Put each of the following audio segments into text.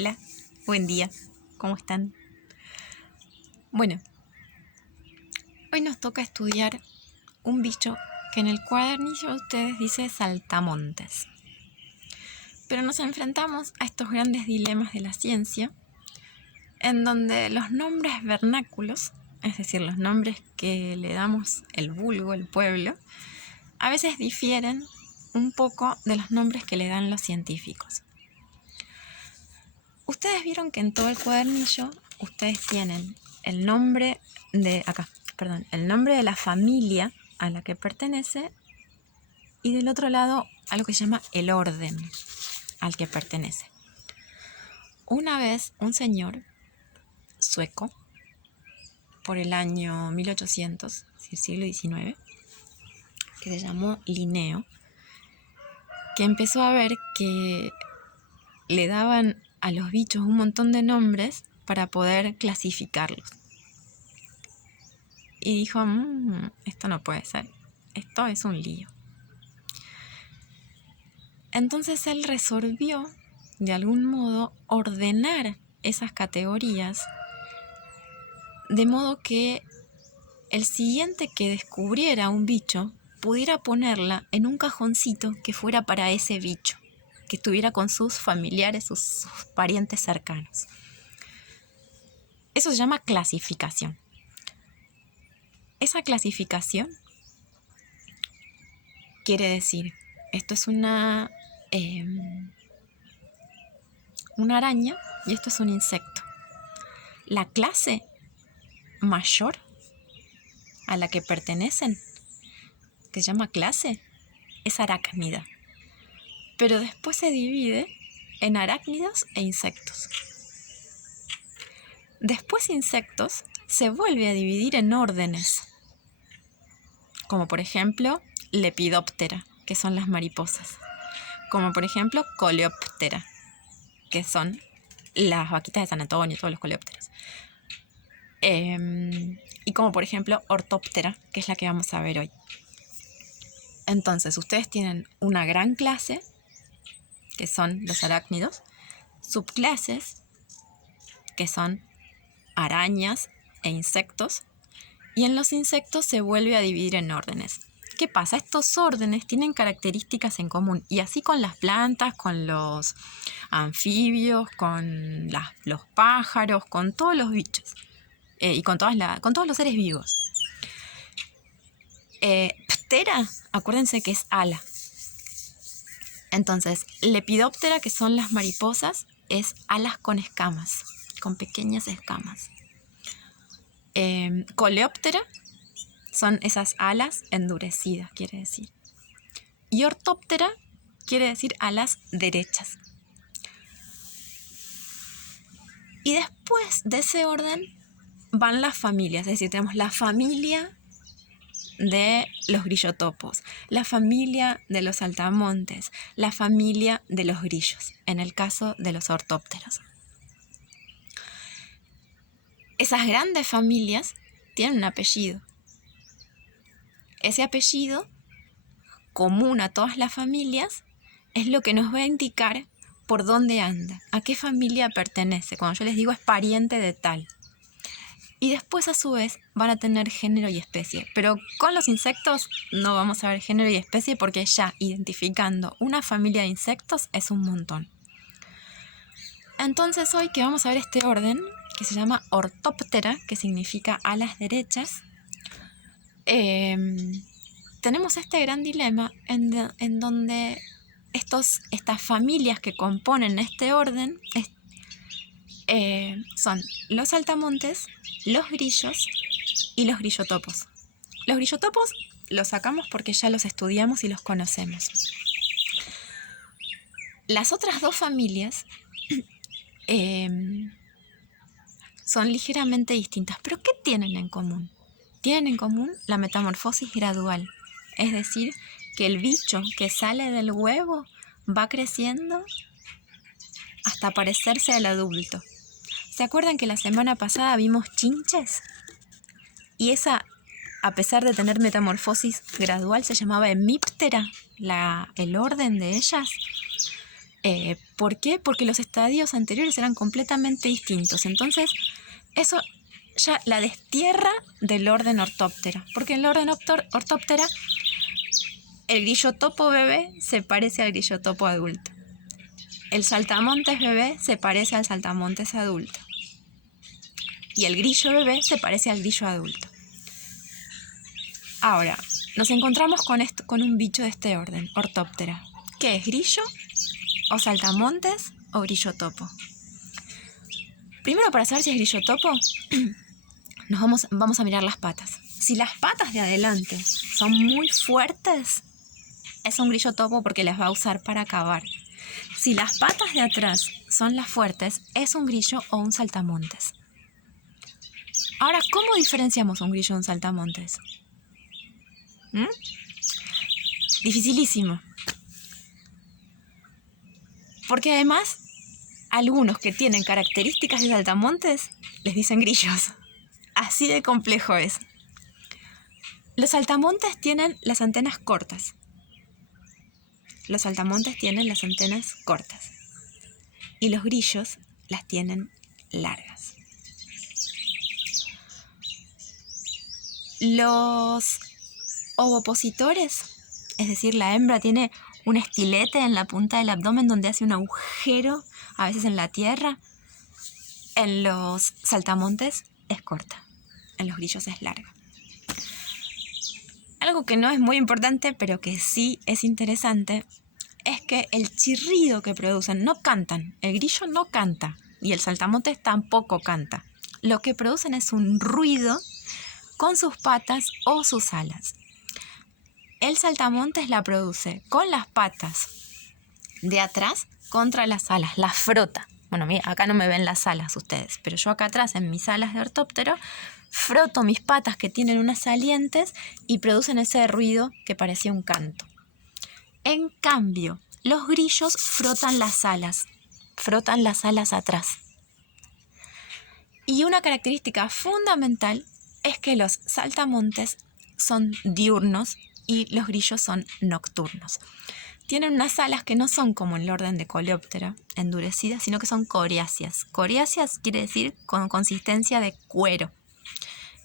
Hola, buen día, ¿cómo están? Bueno, hoy nos toca estudiar un bicho que en el cuadernillo de ustedes dice saltamontes. Pero nos enfrentamos a estos grandes dilemas de la ciencia, en donde los nombres vernáculos, es decir, los nombres que le damos el vulgo, el pueblo, a veces difieren un poco de los nombres que le dan los científicos. Ustedes vieron que en todo el cuadernillo ustedes tienen el nombre de el nombre de la familia a la que pertenece y del otro lado a lo que se llama el orden al que pertenece. Una vez un señor sueco, por el año 1800, siglo XIX, que se llamó Linneo, que empezó a ver que le daban a los bichos un montón de nombres para poder clasificarlos. Y dijo, esto no puede ser, esto es un lío. Entonces él resolvió, de algún modo, ordenar esas categorías de modo que el siguiente que descubriera un bicho pudiera ponerla en un cajoncito que fuera para ese bicho, que estuviera con sus familiares, sus parientes cercanos. Eso se llama clasificación. Esa clasificación quiere decir, esto es una araña y esto es un insecto. La clase mayor a la que pertenecen, que se llama clase, es arácnida. Pero después se divide en arácnidos e insectos. Después insectos se vuelve a dividir en órdenes, como por ejemplo Lepidoptera, que son las mariposas, como por ejemplo Coleóptera, que son las vaquitas de San Antonio, todos los coleópteros. Y como por ejemplo Ortóptera, que es la que vamos a ver hoy. Entonces ustedes tienen una gran clase, que son los arácnidos, subclases, que son arañas e insectos, y en los insectos se vuelve a dividir en órdenes. ¿Qué pasa? Estos órdenes tienen características en común, y así con las plantas, con los anfibios, con los pájaros, con todos los bichos, y con todos los seres vivos. Ptera, acuérdense que es ala. Entonces, Lepidoptera, que son las mariposas, es alas con escamas, con pequeñas escamas. Coleóptera son esas alas endurecidas, quiere decir. Y Ortóptera quiere decir alas derechas. Y después de ese orden van las familias, es decir, tenemos la familia de los grillotopos, la familia de los saltamontes, la familia de los grillos, en el caso de los ortópteros. Esas grandes familias tienen un apellido. Ese apellido, común a todas las familias, es lo que nos va a indicar por dónde anda, a qué familia pertenece. Cuando yo les digo es pariente de tal. Y después, a su vez, van a tener género y especie. Pero con los insectos no vamos a ver género y especie porque ya identificando una familia de insectos es un montón. Entonces hoy que vamos a ver este orden, que se llama Ortóptera, que significa alas derechas, tenemos este gran dilema en donde estas familias que componen este orden son los saltamontes, los grillos y los grillotopos. Los grillotopos los sacamos porque ya los estudiamos y los conocemos. Las otras dos familias son ligeramente distintas, pero ¿qué tienen en común? Tienen en común la metamorfosis gradual, es decir, que el bicho que sale del huevo va creciendo hasta parecerse al adulto. ¿Se acuerdan que la semana pasada vimos chinches? Y esa, a pesar de tener metamorfosis gradual, se llamaba hemíptera, el orden de ellas. ¿Por qué? Porque los estadios anteriores eran completamente distintos. Entonces, eso ya la destierra del orden ortóptera. Porque en el orden ortóptera, el grillo topo bebé se parece al grillo topo adulto. El saltamontes bebé se parece al saltamontes adulto. Y el grillo bebé se parece al grillo adulto. Ahora, nos encontramos con un bicho de este orden, ortóptera. ¿Qué es, grillo o saltamontes o grillo topo? Primero, para saber si es grillo topo, vamos a mirar las patas. Si las patas de adelante son muy fuertes, es un grillo topo porque las va a usar para cavar. Si las patas de atrás son las fuertes, es un grillo o un saltamontes. Ahora, ¿cómo diferenciamos un grillo de un saltamontes? Dificilísimo. Porque además, algunos que tienen características de saltamontes les dicen grillos. Así de complejo es. Los saltamontes tienen las antenas cortas. Los saltamontes tienen las antenas cortas. Y los grillos las tienen largas. Los ovopositores, es decir, la hembra tiene un estilete en la punta del abdomen donde hace un agujero, a veces en la tierra. En los saltamontes es corta, en los grillos es larga. Algo que no es muy importante, pero que sí es interesante, es que el chirrido que producen, no cantan. El grillo no canta y el saltamontes tampoco canta. Lo que producen es un ruido con sus patas o sus alas. El saltamontes la produce con las patas de atrás contra las alas, la frota. Bueno, mira, acá no me ven las alas ustedes, pero yo acá atrás en mis alas de ortóptero froto mis patas que tienen unas salientes y producen ese ruido que parecía un canto. En cambio, los grillos frotan las alas atrás. Y una característica fundamental es que los saltamontes son diurnos y los grillos son nocturnos. Tienen unas alas que no son como en el orden de Coleóptera, endurecidas, sino que son coriáceas. Coriáceas quiere decir con consistencia de cuero.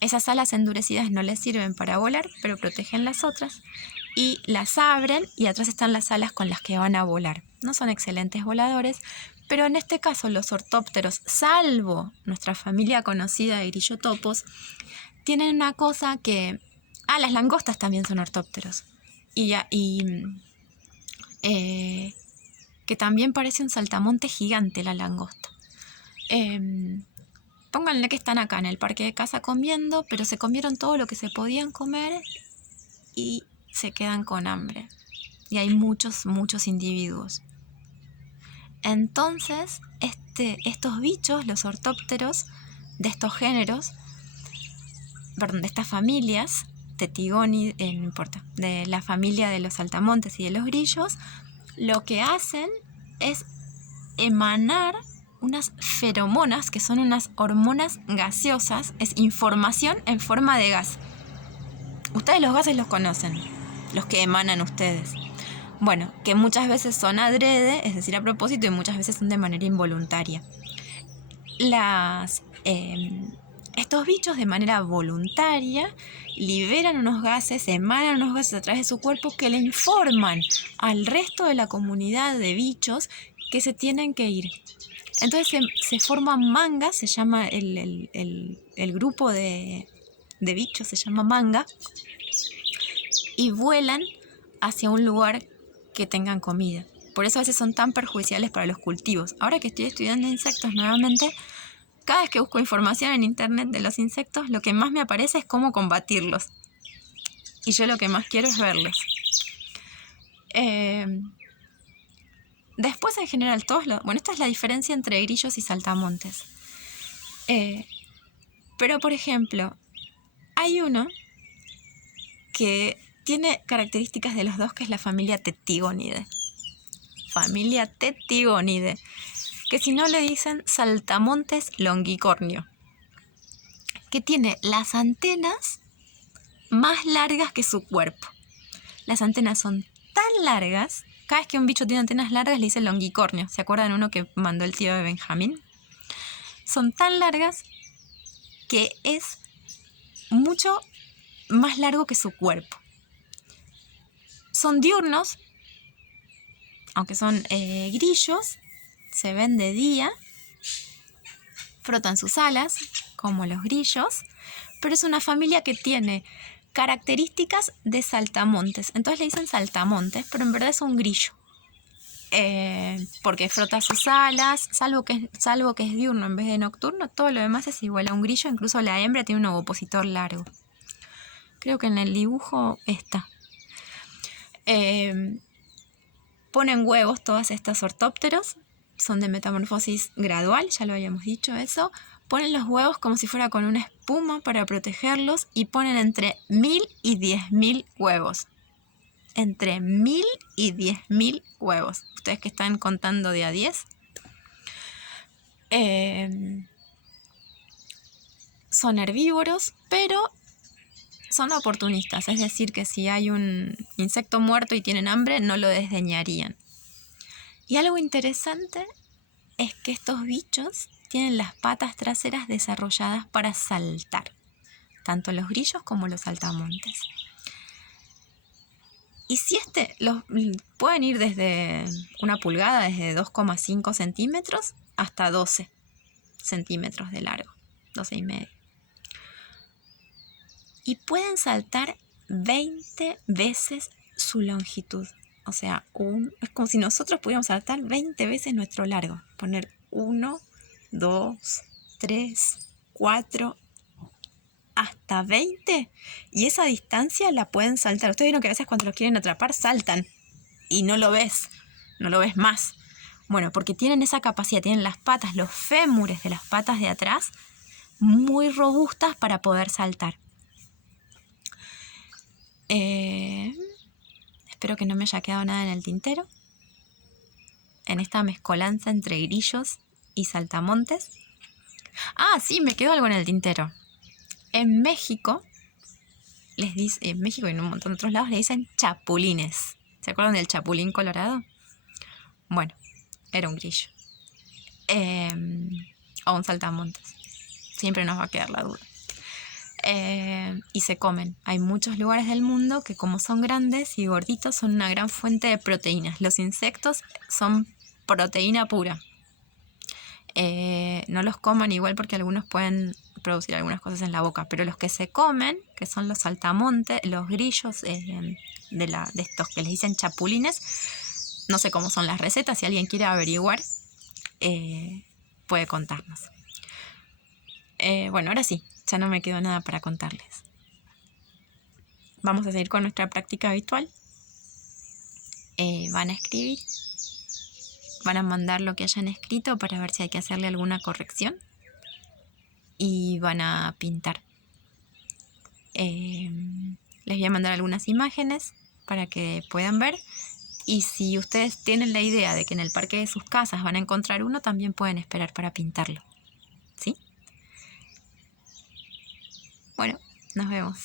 Esas alas endurecidas no les sirven para volar, pero protegen las otras y las abren y atrás están las alas con las que van a volar. No son excelentes voladores, pero en este caso los ortópteros, salvo nuestra familia conocida de grillotopos, tienen una cosa que... las langostas también son ortópteros. Que también parece un saltamonte gigante la langosta. Pónganle que están acá en el parque de casa comiendo, pero se comieron todo lo que se podían comer y se quedan con hambre. Y hay muchos individuos. Entonces, estos bichos, los ortópteros de estos géneros, de estas familias, Tetigonidae, no importa, de la familia de los saltamontes y de los grillos, lo que hacen es emanar unas feromonas, que son unas hormonas gaseosas, es información en forma de gas. Ustedes los gases los conocen, los que emanan ustedes. Bueno, que muchas veces son adrede, es decir, a propósito, y muchas veces son de manera involuntaria. Estos bichos de manera voluntaria liberan unos gases, emanan unos gases a través de su cuerpo que le informan al resto de la comunidad de bichos que se tienen que ir. Entonces se forman mangas, se llama el grupo de bichos, se llama manga, y vuelan hacia un lugar que tengan comida. Por eso a veces son tan perjudiciales para los cultivos. Ahora que estoy estudiando insectos nuevamente, cada vez que busco información en internet de los insectos, lo que más me aparece es cómo combatirlos. Y yo lo que más quiero es verlos. Después, en general, esta es la diferencia entre grillos y saltamontes. Pero, por ejemplo, hay uno que tiene características de los dos, que es la familia Tetigonidae. Familia Tetigonidae, que si no le dicen saltamontes longicornio, que tiene las antenas más largas que su cuerpo. Las antenas son tan largas Cada vez que un bicho tiene antenas largas le dicen longicornio. ¿Se acuerdan uno que mandó el tío de Benjamín? Son tan largas que es mucho más largo que su cuerpo. Son diurnos, aunque son grillos, se ven de día, frotan sus alas como los grillos, pero es una familia que tiene características de saltamontes. Entonces le dicen saltamontes, pero en verdad es un grillo. Porque frota sus alas, salvo que es diurno en vez de nocturno, todo lo demás es igual a un grillo, incluso la hembra tiene un ovopositor largo. Creo que en el dibujo está. Ponen huevos todas estas ortópteros, son de metamorfosis gradual, ya lo habíamos dicho eso. Ponen los huevos como si fuera con una espuma para protegerlos y ponen entre 1000 y 10.000 huevos. Entre 1000 y 10.000 huevos. Ustedes que están contando de a 10. Son herbívoros, pero son oportunistas. Es decir, que si hay un insecto muerto y tienen hambre, no lo desdeñarían. Y algo interesante es que estos bichos tienen las patas traseras desarrolladas para saltar. Tanto los grillos como los saltamontes. Y si pueden ir desde una pulgada, desde 2,5 centímetros hasta 12 centímetros de largo, 12,5. Y pueden saltar 20 veces su longitud. O sea, es como si nosotros pudiéramos saltar 20 veces nuestro largo. Poner 1, 2, 3, 4, hasta 20. Y esa distancia la pueden saltar. Ustedes vieron que a veces cuando los quieren atrapar saltan y no lo ves más. Bueno, porque tienen esa capacidad, tienen las patas, los fémures de las patas de atrás muy robustas para poder saltar. Espero que no me haya quedado nada en el tintero. En esta mezcolanza entre grillos y saltamontes. Ah, sí, me quedó algo en el tintero. En México, en México y en un montón de otros lados le dicen chapulines. ¿Se acuerdan del chapulín colorado? Bueno, era un grillo. O un saltamontes. Siempre nos va a quedar la duda. Y se comen. Hay muchos lugares del mundo que, como son grandes y gorditos, son una gran fuente de proteínas. Los insectos son proteína pura. No los coman igual porque algunos pueden producir algunas cosas en la boca, pero los que se comen, que son los saltamontes, los grillos de estos que les dicen chapulines, no sé cómo son las recetas, si alguien quiere averiguar, puede contarnos. Bueno, ahora sí, ya no me quedó nada para contarles. Vamos a seguir con nuestra práctica habitual. Van a escribir, van a mandar lo que hayan escrito para ver si hay que hacerle alguna corrección y van a pintar. Les voy a mandar algunas imágenes para que puedan ver, y si ustedes tienen la idea de que en el parque de sus casas van a encontrar uno, también pueden esperar para pintarlo. ¿Sí? Bueno, nos vemos.